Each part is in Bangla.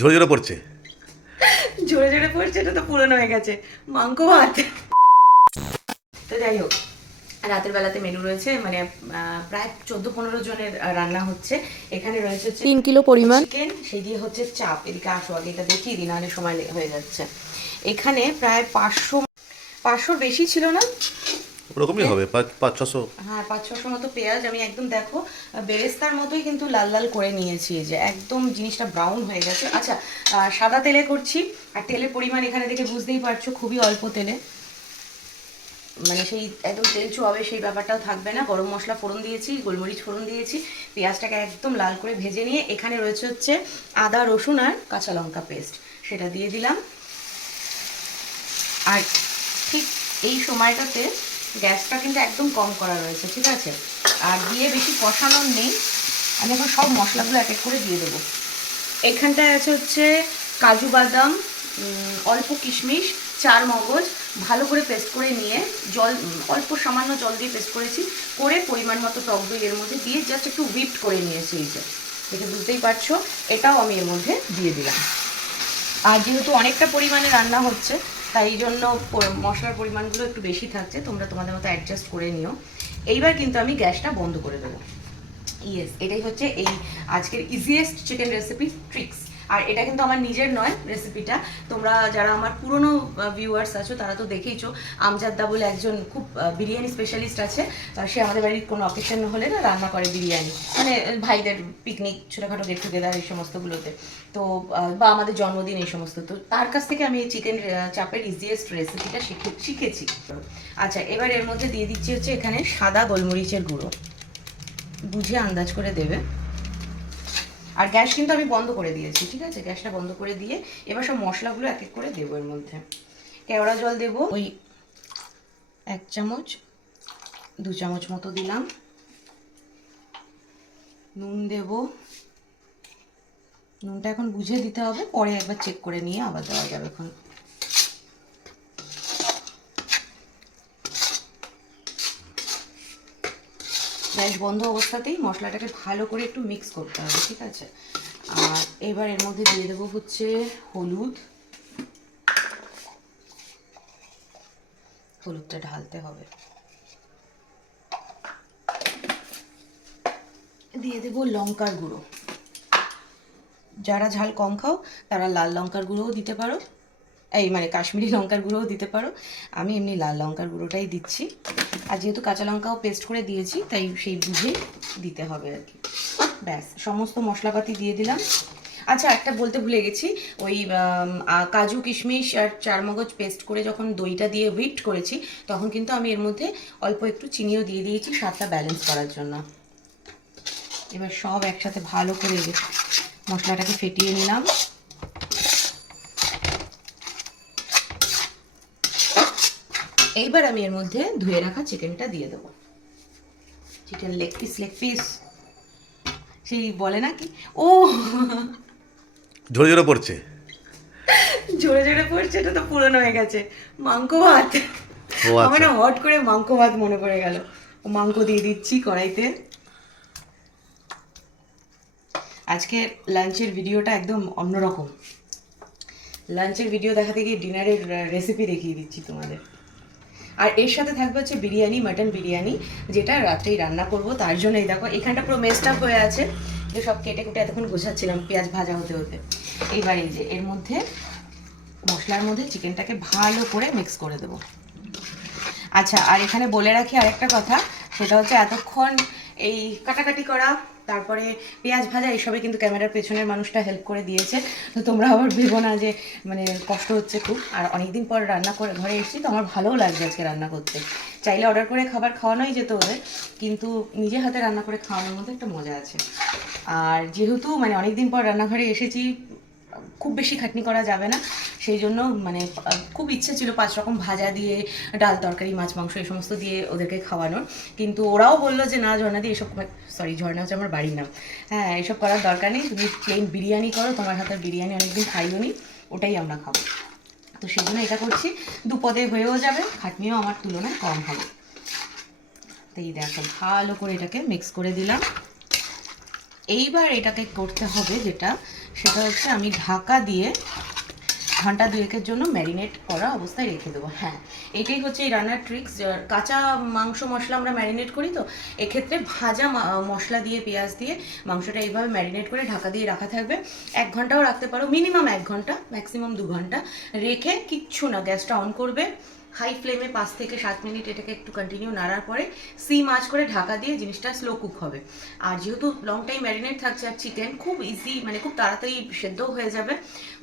ঝরে ঝরে পড়ছে। জোরে জোরে পড়ছে এটা তো পুরনো হয়ে গেছে। মাংক ভাত। তো যাই হোক রাতের বেলাতে মেনু রয়েছে মানে প্রায় চোদ্দ পনেরো জনের রান্না হচ্ছে। এখানে রয়েছে হচ্ছে তিন কিলো পরিমাণ। চিকেন সেই দিয়ে হচ্ছে চাপ। এদিকে আসো আগে এটা দেখিয়ে দিন সময় হয়ে যাচ্ছে। এখানে প্রায় পাঁচশো পাঁচশোর বেশি ছিল না। ওরকমই হবে পাঁচ ছশো। হ্যাঁ পাঁচ ছশো মতো পেঁয়াজ আমি একদম দেখো বেরেস্তার মতোই কিন্তু লাল লাল করে নিয়েছি যে একদম জিনিসটা ব্রাউন হয়ে গেছে। আচ্ছা সাদা তেলে করছি আর তেলের পরিমাণ এখানে দেখে বুঝতেই পারছ খুবই অল্প তেলে। মানে সেই একদম তেল চুয়াবে সেই ব্যাপারটাও থাকবে না। গরম মশলা ফোড়ন দিয়েছি গোলমরিচ ফোড়ন দিয়েছি পেঁয়াজটাকে একদম লাল করে ভেজে নিয়ে এখানে রয়েছে হচ্ছে আদা রসুন আর কাঁচা লঙ্কা পেস্ট সেটা দিয়ে দিলাম। আর ঠিক এই সময়টাতে গ্যাসটা কিন্তু একদম কম করা রয়েছে, ঠিক আছে? আর দিয়ে বেশি কষানোর নেই। আমি এখন সব মশলাগুলো এক এক করে দিয়ে দেবো। এখানটায় আছে হচ্ছে কাজু বাদাম অল্প কিশমিশ, চার মগজ, ভালো করে পেস্ট করে নিয়ে জল অল্প সামান্য জল দিয়ে পেস্ট করেছি, করে পরিমাণ মতো টক দই এর মধ্যে দিয়ে জাস্ট একটু হুইপড করে নিয়েছি এই যে। দেখে বুঝতেই পারছ, এটাও আমি এর মধ্যে দিয়ে দিলাম। আর যেহেতু অনেকটা পরিমাণে রান্না হচ্ছে তাই জন্য মশলার পরিমাণগুলো একটু বেশি থাকছে, তোমরা তোমাদের মতো অ্যাডজাস্ট করে নিও। এইবার কিন্তু আমি গ্যাসটা বন্ধ করে দেবো। ইয়েস এটাই হচ্ছে এই আজকের ইজিয়েস্ট চিকেন রেসিপি ট্রিক্স আর এটা কিন্তু আমার নিজের নয় রেসিপিটা তোমরা যারা আমার পুরনো ভিউয়ার্স আছো, তারা তো দেখেইছো আমজাদদা বলে একজন খুব বিরিয়ানি স্পেশালিস্ট আছে। সে আমাদের বাড়ির কোনো অকেশন হলে না রান্না করে বিরিয়ানি। মানে ভাইদের পিকনিক ছোটোখাটো গেট টুগেদার এই সমস্তগুলোতে। তো বা আমাদের জন্মদিন এই সমস্ত। তো তার কাছ থেকে আমি এই চিকেন চাপের ইজিয়েস্ট রেসিপিটা শিখে, শিখেছি। আচ্ছা এবার এর মধ্যে দিয়ে দিচ্ছি হচ্ছে এখানে সাদা গোলমরিচের গুঁড়ো। বুঝে আন্দাজ করে দেবে। আর গ্যাস কিন্তু আমি বন্ধ করে দিয়েছি, ঠিক আছে? গ্যাসটা বন্ধ করে দিয়ে এবার সব মশলাগুলো এক এক করে দেবো এর মধ্যে। কেওড়া জল দেব, ওই এক চামচ, দু চামচ মতো দিলাম। নুন দেব। নুনটা এখন বুঝে দিতে হবে, পরে একবার চেক করে নিয়ে আবার দেওয়া যাবে এখন। গ্যাস বন্ধ অবস্থাতেই মশলাটাকে ভালো করে একটু মিক্স করতে হবে, ঠিক আছে? আর এবার এর মধ্যে দিয়ে দেবো হচ্ছে হলুদ। হলুদটা ঢালতে হবে। দিয়ে দেবো লঙ্কার গুঁড়ো। যারা ঝাল কম খাও, তারা লাল লঙ্কার গুঁড়োও দিতে পারো। এই মানে কাশ্মীরি লঙ্কার গুঁড়োও দিতে পারো। আমি এমনি লাল লঙ্কার গুঁড়োটাই দিচ্ছি। আর যেহেতু কাঁচা লঙ্কাও পেস্ট করে দিয়েছি, তাই সেই বুঝে দিতে হবে আর কি। ব্যাস, সমস্ত মশলাপাতি দিয়ে দিলাম। আচ্ছা একটা বলতে ভুলে গেছি, ওই কাজু, কিশমিশ আর চারমগজ পেস্ট করে যখন দইটা দিয়ে হুইট করেছি, তখন কিন্তু আমি এর মধ্যে অল্প একটু চিনিও দিয়ে দিয়েছি, স্বাদটা ব্যালেন্স করার জন্য। এবার সব একসাথে ভালো করে মশলাটাকে ফেটিয়ে নিলাম। এইবার আমি এর মধ্যে ধুয়ে রাখা চিকেনটা দিয়ে দেবো। Chicken leg piece leg piece সেই বলে না কি? ও! ঝরে ঝরে পড়ছে। জোরে জোরে পড়ছে এটা তো পুরনো হয়ে গেছে। মাংক ভাত। ও আমার আচ্ছা না হট করে মাংক ভাত মনে পড়ে গেল। মাংক দিয়ে দিচ্ছি কড়াইতে। আজকে লাঞ্চের ভিডিওটা একদম অন্যরকম। লাঞ্চের ভিডিও দেখাতে গিয়ে ডিনারের রেসিপি দেখিয়ে দিচ্ছি তোমাদের। আর এর সাথে থাকবে হচ্ছে বিরিয়ানি, মাটন বিরিয়ানি, যেটা রাত্রেই রান্না করব। তার জন্য এই দেখো, এখানটা পুরো মেস্ট হয়ে আছে। যে সব কেটে কুটে এতক্ষণ গোছাচ্ছিলাম, পেঁয়াজ ভাজা হতে হতে। এইবার এই যে, এর মধ্যে মশলার মধ্যে চিকেনটাকে ভালো করে মিক্স করে দেবো। আচ্ছা আর এখানে বলে রাখি আরেকটা কথা, সেটা হচ্ছে এতক্ষণ এই কাটাকাটি করা তারপরে পেঁয়াজ ভাজা এইসবে কিন্তু ক্যামেরার পেছনের মানুষটা হেল্প করে দিয়েছে। তো তোমরা আবার ভেবো না যে মানে কষ্ট হচ্ছে খুব। আর অনেকদিন পর রান্না করে, ঘরে এসেছি তো আমার ভালোও লাগছে আজকে রান্না করতে। চাইলে অর্ডার করে খাবার খাওয়ানোই যেত ওদের, কিন্তু নিজে হাতে রান্না করে খাওয়ানোর মধ্যে একটা মজা আছে। আর যেহেতু মানে অনেকদিন পর রান্নাঘরে এসেছি, খুব বেশি খাটনি করা যাবে না। সেই জন্য মানে খুব ইচ্ছে ছিল পাঁচ রকম ভাজা দিয়ে, ডাল তরকারি, মাছ, মাংস, এই সমস্ত দিয়ে ওদেরকে খাওয়ানোর। কিন্তু ওরাও বলল যে, না, ঝর্ণা দিয়ে এসব সরি ঝর্ণা হচ্ছে আমার বাড়ির নাম। হ্যাঁ এসব করার দরকার নেই। তুমি প্লেন বিরিয়ানি করো, তোমার হাতের বিরিয়ানি অনেকদিন খাইও নি, ওটাই আমরা খাব। তো সেই জন্য এটা করছি। দুপদে হয়েও যাবে, খাটনিও আমার তুলনায় কম হবে। তো এই দেখো, ভালো করে এটাকে মিক্স করে দিলাম। এইবার এটাকে করতে হবে যেটা, সেটা হচ্ছে আমি ঢাকা দিয়ে ঘণ্টা দুয়েকের জন্য ম্যারিনেট করা অবস্থায় রেখে দেবো। হ্যাঁ এটাই হচ্ছে এই রান্নার ট্রিক্স কাঁচা মাংস মশলা আমরা ম্যারিনেট করি তো, এক্ষেত্রে ভাজা মশলা দিয়ে, পেঁয়াজ দিয়ে মাংসটা এইভাবে ম্যারিনেট করে ঢাকা দিয়ে রাখা থাকবে। এক ঘন্টাও রাখতে পারো মিনিমাম এক ঘণ্টা ম্যাক্সিমাম দু ঘণ্টা। রেখে কিচ্ছু না, গ্যাসটা অন করবে। হাই ফ্লেমে পাঁচ থেকে সাত মিনিট এটাকে একটু কন্টিনিউ নাড়ার পরে সিম আঁচ করে ঢাকা দিয়ে জিনিসটা স্লো কুক হবে। আর যেহেতু লং টাইম ম্যারিনেট থাকছে আর চিকেন খুব ইজি মানে খুব তাড়াতাড়ি সেদ্ধও হয়ে যাবে।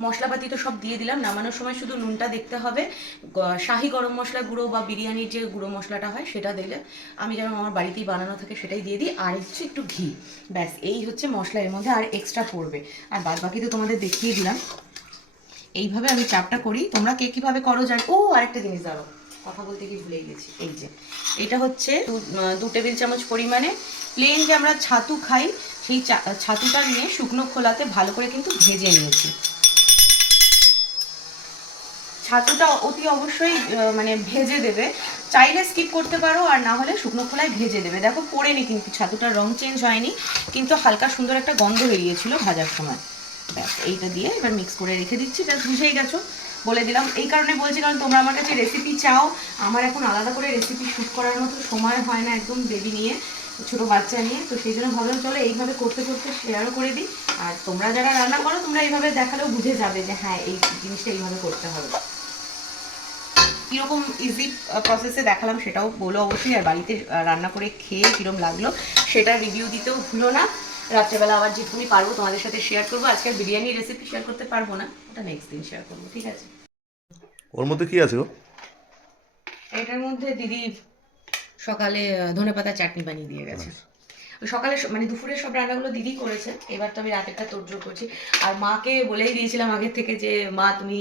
মশলাপাতি তো সব দিয়ে দিলাম, নামানোর সময় শুধু নুনটা দেখতে হবে। শাহি গরম মশলা গুঁড়ো বা বিরিয়ানির যে গুঁড়ো মশলাটা হয় সেটা দিলে আমি যেন আমার বাড়িতেই বানানো থাকে সেটাই দিয়ে দিই। আর হচ্ছে একটু ঘি। ব্যাস, এই হচ্ছে মশলা, এর মধ্যে আর এক্সট্রা পড়বে। আর বাদ বাকি তো তোমাদের দেখিয়ে দিলাম। এইভাবে আমি চাপটা করি। তোমরা কে কীভাবে করো জানি ও, আরেকটা জিনিস দাঁড়ো কথা বলতে কি ভুলেই গেছি। এই যে, এটা হচ্ছে দু- টেবিল চামচ পরিমাণে প্লেন যে আমরা ছাতু খাই, সেই ছাতুটা নিয়ে শুকনো খোলাতে ভালো করে কিন্তু ভেজে নিয়েছি। ছাতুটা অতি অবশ্যই মানে ভেজে দেবে। চাইলে স্কিপ করতে পারো, আর না হলে শুকনো খোলায় ভেজে দেবে। দেখো, পড়েনি কিন্তু, ছাতুটার রং চেঞ্জ হয়নি, কিন্তু হালকা সুন্দর একটা গন্ধ বেরিয়েছিল ভাজার সময়। ব্যাস এইটা দিয়ে এবার মিক্স করে রেখে দিচ্ছি। ব্যাস বুঝেই গেছো। বলে দিলাম। এই কারণে বলছি, কারণ তোমরা আমার কাছে রেসিপি চাও। আমার এখন আলাদা করে রেসিপি শ্যুট করার মতো সময় হয় না একদম বেবি নিয়ে, ছোটো বাচ্চা নিয়ে। তো সেই জন্য ভাবলাম, চলো এইভাবে করতে করতে শেয়ারও করে দিই। আর তোমরা যারা রান্না করো, তোমরা এইভাবে দেখালেও বুঝে যাবে যে হ্যাঁ এই জিনিসটা এইভাবে করতে হবে। কীরকম ইজি প্রসেসে দেখালাম, সেটাও বলো অবশ্যই। আর বাড়িতে রান্না করে খেয়ে কীরকম লাগল, সেটা রিভিউ দিতেও ভুলো না। রাত্রেবেলা আবার যেটুকুনি পারব তোমাদের সাথে শেয়ার করব। আজকে বিরিয়ানি রেসিপি শেয়ার করতে পারব না ওটা নেক্সট দিন শেয়ার করব ঠিক আছে? ওর মধ্যে কি আছে এটার মধ্যে দিদি সকালে ধনে পাতা চাটনি বানিয়ে দিয়ে গেছে। ওই সকালে মানে দুপুরের সব রান্নাগুলো দিদি করেছে। এবার তো আমি রাতেরটা তোড়জোড় করছি। আর মাকে বলেই দিয়েছিলাম আগের থেকে যে মা তুমি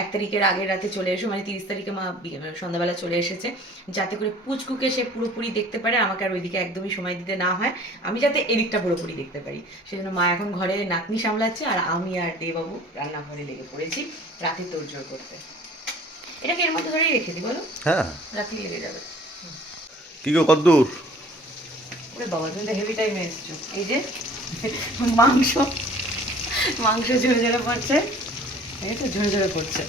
এক তারিখের আগের রাতে চলে এসো। মানে তিরিশ তারিখে মা সন্ধ্যাবেলা চলে এসেছে। যাতে করে পুচকুকে সে পুরোপুরি দেখতে পারে আমাকে আর ওইদিকে একদমই সময় দিতে না হয়। আমি যাতে এদিকটা পুরোপুরি দেখতে পারি। সেজন্য মা এখন ঘরে নাতনি সামলাচ্ছে আর আমি আর দেবাবু রান্নাঘরে লেগে পড়েছি রাতে তোড়জোড় করতে। এটাকে এর মধ্যে ধরেই রেখে দিই বলো? হ্যাঁ। রাখি লেগে যাবে। কি গো বাবা তুমি তো হেভি টাইমে এসছো। এই যে মাংস মাংস ঝরে ঝরে পড়ছে। এই তো ঝরে ঝরে পড়ছে।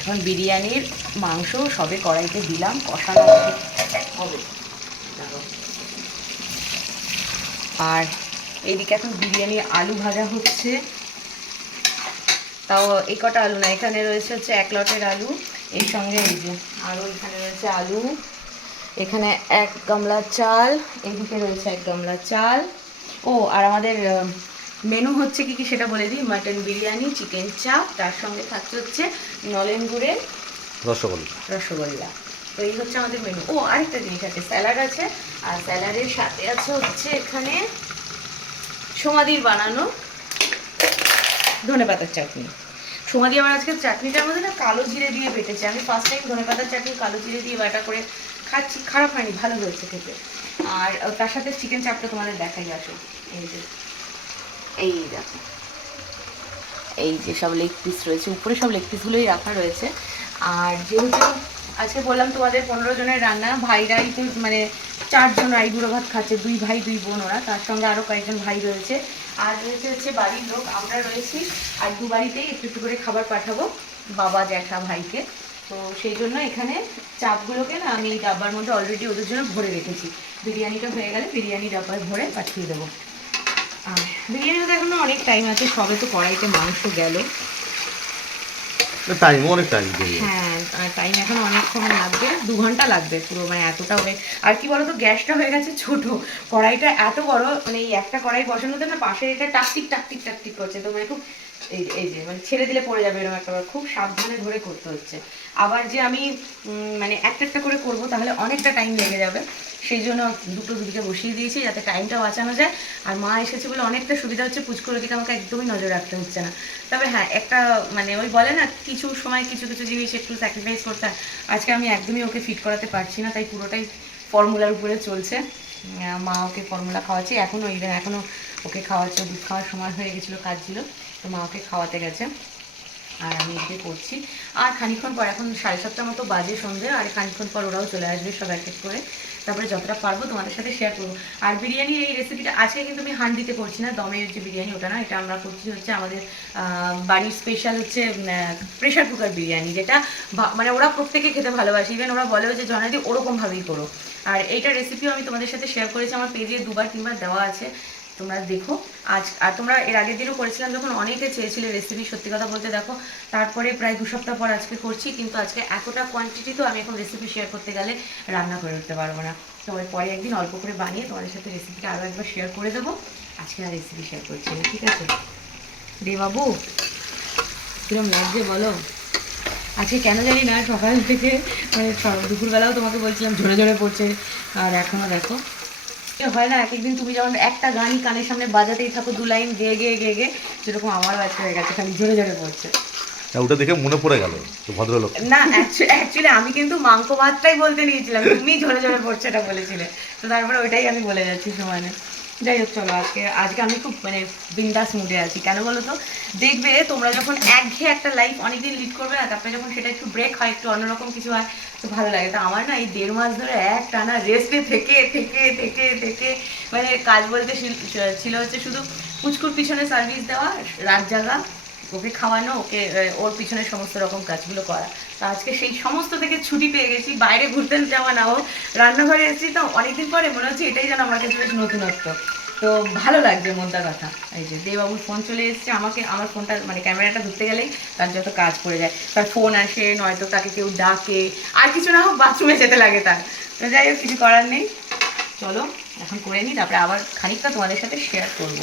এখন বিরিয়ানির মাংস সবে কড়াইতে দিলাম কষানো হবে। আর এইদিকে এখন বিরিয়ানির আলু ভাজা হচ্ছে। তাও এই কটা আলু না এখানে রয়েছে হচ্ছে এক লটের আলু এর সঙ্গে এই যে আরও এখানে রয়েছে আলু। এখানে এক গামলা চাল এদিকে রয়েছে এক গামলা চাল। ও আর আমাদের মেনু হচ্ছে কি কি সেটা বলে দিই? মাটন বিরিয়ানি চিকেন চাপ তার সঙ্গে থাকছে হচ্ছে নলেন গুড়ের রসগোল্লা। রসগোল্লা। তো এই হচ্ছে আমাদের মেনু ও আরেকটা জিনিস আছে স্যালাড আছে। আর স্যালাডের সাথে আছে হচ্ছে এখানে সমাধির বানানো ধনে পাতার চাটনি। সমাধি আমার আজকে চাটনিটার মধ্যে না কালো জিরে দিয়ে বেটেছে। আমি ফার্স্ট টাইম ধনে পাতার চাটনি কালো জিরে দিয়ে বাটা করে খাচ্ছি, খারাপ হয়নি, ভালো হয়েছে খেতে। আর তার সাথে চিকেন চাপটা তোমাদের দেখাই আসো। এই যে, এই দেখো। এই যে সব লেগ পিস রয়েছে, উপরে সব লেগ পিসগুলোই রাখা রয়েছে। আর যেহেতু আজকে বললাম তোমাদের পনেরো জনের রান্না ভাইরাই তো মানে চারজন আইবুড়ো ভাত খাচ্ছে, দুই ভাই, দুই বোন ওরা, তার সঙ্গে আরও কয়েকজন ভাই রয়েছে। আর রয়েছে হচ্ছে বাড়ির লোক, আমরা রয়েছি, আর দু বাড়িতেই একটু একটু করে খাবার পাঠাবো বাবা জ্যাঠা ভাইকে। তো সেই জন্য এখানে চাপগুলোকে না আমি এই ডাব্বার মধ্যে অলরেডি ওদের জন্য ভরে রেখেছি। বিরিয়ানিটা হয়ে গেলে বিরিয়ানি ডাব্বায় ভরে পাঠিয়ে দেবো। আর বিরিয়ানিতে এখনও অনেক টাইম আছে সবে তো কড়াইতে মাংস গেল। টাইম অনেক টাইম হ্যাঁ টাইম এখন অনেকক্ষণ লাগবে দু ঘণ্টা লাগবে পুরো মানে এতটা আর কি বলতো গ্যাসটা হয়ে গেছে ছোট কড়াইটা এত বড় মানে এই একটা কড়াই বসানোতে না পাশের এটা টাকটিক টাকটিক টাকটিক করছে তো মানে খুব এই যে মানে ছেড়ে দিলে পড়ে যাবে এরকম একটা খুব সাবধানে ধরে করতে হচ্ছে। আবার যে আমি মানে একটা একটা করে করব, তাহলে অনেকটা টাইম লেগে যাবে। সেই জন্য দুটো দুদিকে বসিয়ে দিয়েছি যাতে টাইমটা বাঁচানো যায়। আর মা এসেছে বলে অনেকটা সুবিধা হচ্ছে পুচকুর দিকে আমাকে একদমই নজর রাখতে হচ্ছে না। তবে হ্যাঁ একটা মানে ওই বলে না, কিছু সময় কিছু কিছু জিনিস একটু স্যাক্রিফাইস করতে আজকে আমি একদমই ওকে ফিট করাতে পারছি না, তাই পুরোটাই ফর্মুলার উপরে চলছে। মা ওকে ফর্মুলা খাওয়াচ্ছে। এখনও ইভেন এখনও ওকে খাওয়াচ্ছে দুধ খাওয়ার সময় হয়ে গেছিল কাজ ছিল তো মা ওকে খাওয়াতে গেছে। আর আমি এটাই করছি। আর খানিকক্ষণ পর, এখন সাড়ে সাতটার মতো বাজে সন্ধে, আর খানিকক্ষণ পর ওরাও চলে আসবে সব এক এক করে। তারপরে যতটা পারব তোমাদের সাথে শেয়ার করব। আর বিরিয়ানির এই রেসিপিটা আজকে কিন্তু আমি হান্ডিতে করছি না, দমের যে বিরিয়ানি ওটা না, এটা আমরা করছি হচ্ছে আমাদের বাড়ির স্পেশাল হচ্ছে প্রেশার কুকার বিরিয়ানি, যেটা মানে ওরা প্রত্যেকে খেতে ভালোবাসে। ইভেন ওরা বলেও যে জনাদি ওরকমভাবেই করো। আর এইটা রেসিপিও আমি তোমাদের সাথে শেয়ার করেছি, আমার পেজে দুবার তিনবার দেওয়া আছে। তোমরা দেখো। আজ আর তোমরা এর আগের দিনও করেছিলাম যখন অনেকে চেয়েছিলে রেসিপি সত্যি কথা বলতে দেখো, তারপরে প্রায় দু সপ্তাহ পর আজকে করছি, কিন্তু আজকে এতটা কোয়ান্টিটি তো আমি এখন রেসিপি শেয়ার করতে গেলে রান্না করে উঠতে পারব না। তবে পরে একদিন অল্প করে বানিয়ে তোমাদের সাথে রেসিপিটা আরও একবার শেয়ার করে দেবো। আজকে আর রেসিপি শেয়ার করছি না, ঠিক আছে? রে বাবু, কিরম লাগছে বলো? আজকে কেন জানি না সকাল থেকে মানে দুপুরবেলাও তোমাকে বলছিলাম ঝরে ঝরে পড়ছে, আর এখনও দেখো হয় না এক একদিন তুমি যেমন একটা গানই কানের সামনে বাজাতেই থাকো দু লাইন গেয়ে গেয়ে গেয়ে গেয়ে যেরকম আমারও আজকে হয়ে গেছে খালি জোরে জোরে পড়ছে তা ওটা দেখে মনে পড়ে গেল ভদ্রলোক। না অ্যাকচুয়ালি আমি কিন্তু মাংস ভাতটাই বলতে নিয়েছিলাম তুমি ঝরে ঝরে পড়ছে এটা বলেছিলে। তো তারপরে ওইটাই আমি বলে যাচ্ছি সমানে যাই হোক, চলো আজকে আজকে আমি খুব মানে বিন্দাস মুডে আছি। কেন বলো তো? দেখবে তোমরা যখন একঘেয়ে একটা লাইফ অনেকদিন লিড করবে না, তারপরে যখন সেটা একটু ব্রেক হয়, একটু অন্যরকম কিছু হয়, তো ভালো লাগে। তো আমার না এই দেড় মাস ধরে এক টানা রেস্টে থেকে থেকে থেকে থেকে মানে কাজ বলতে ছিল- হচ্ছে শুধু পুচকুর পিছনে সার্ভিস দেওয়া, রাত জাগা ওকে খাওয়ানো, ওকে ওর পিছনে সমস্ত রকম কাজগুলো করা। তো আজকে সেই সমস্ত থেকে ছুটি পেয়ে গেছি, বাইরে ঘুরতে যাওয়া না হোক রান্নাঘরে এসেছি তো, অনেকদিন পরে মনে হচ্ছে এটাই যেন আমার কাছে বেশ নতুনত্ব। তো ভালো লাগছে মনটা কথা। এই যে দেবাবুর ফোন চলে এসেছে, আমাকে, আমার ফোনটা মানে ক্যামেরাটা ধরতে গেলেই তার যত কাজ পড়ে যায়। তার ফোন আসে, নয়তো তাকে কেউ ডাকে, আর কিছু না হোক বাথরুমে যেতে লাগে তার। তো যাই হোক, কিছু করার নেই। চলো, এখন করে নিই তারপরে আবার খানিকটা তোমাদের সাথে শেয়ার করব।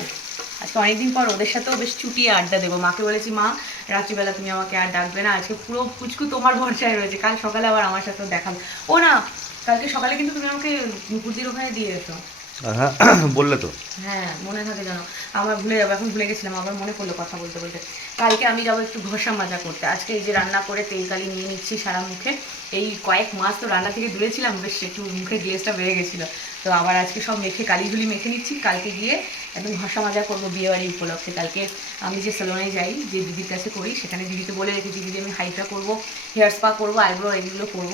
আজকে অনেকদিন পর ওদের সাথেও বেশ চুটিয়ে আড্ডা দেবো। মাকে বলেছি মা রাত্রিবেলা তুমি আমাকে আর ডাকবে না। আজকে পুরো পুচকু তোমার ভরসায় রয়েছে। কাল সকালে আবার আমার সাথেও দেখাবে ও না কালকে সকালে কিন্তু তুমি আমাকে নুপুরদির ওখানে দিয়ে এসো। হ্যাঁ বললে তো। হ্যাঁ মনে থাকে জানো আমার ভুলে যাব এখন ভুলে গেছিলাম আবার মনে পড়ল কথা বলতে বলতে। কালকে আমি যাব একটু ঘষা মাজা করতে। আজকে এই যে রান্না করে তেল কালি নিয়ে নিচ্ছি সারা মুখে। এই কয়েক মাস তো রান্না থেকে দূরে ছিলাম বেশ একটু মুখে গ্লেসটা বেড়ে গেছিল। তো আবার আজকে সব মেখে কালিঝুলি মেখে নিচ্ছি। কালকে গিয়ে একদম ঘষা মাজা করব বিয়েবাড়ি উপলক্ষে। কালকে আমি যে সেলুনে যাই, যে দিদির কাছে করি, সেখানে দিদিকে বলে রেখেছি, দিদি, আমি হাইটা করব, হেয়ার স্পা করব, আইব্রো এগুলো করব।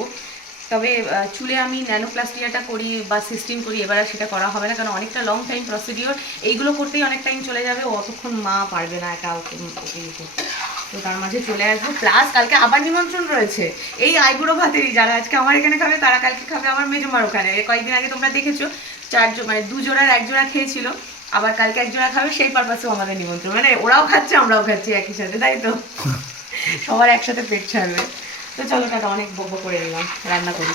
তবে চুলে আমি ন্যানোপ্লাস্টিয়াটা করি বা সিস্টেম করি, এবার সেটা করা হবে না, কারণ অনেকটা লং টাইম প্রসিডিওর এইগুলো করতেই অনেক টাইম চলে যাবে অতক্ষণ মা পারবে না একা। তো তার মাঝে চলে আসব। প্লাস কালকে আবার নিমন্ত্রণ রয়েছে। এই আইবুড়ো ভাতেরই, যারা আজকে আমার এখানে খাবে, তারা কালকে খাবে আমার মেজমার ওখানে। কয়েকদিন আগে তোমরা দেখেছ, চারজন মানে দু জোড়ার এক জোড়া খেয়েছিল। আবার কালকে একজোড়া খাবে সেই পারপাসেও আমাদের নিমন্ত্রণ। মানে ওরাও খাচ্ছে আমরাও খাচ্ছি একই সাথে তাই তো? সবার একসাথে পেট ছাড়বে তো চলো টাটা অনেক বকবক করে নিলাম রান্না করি।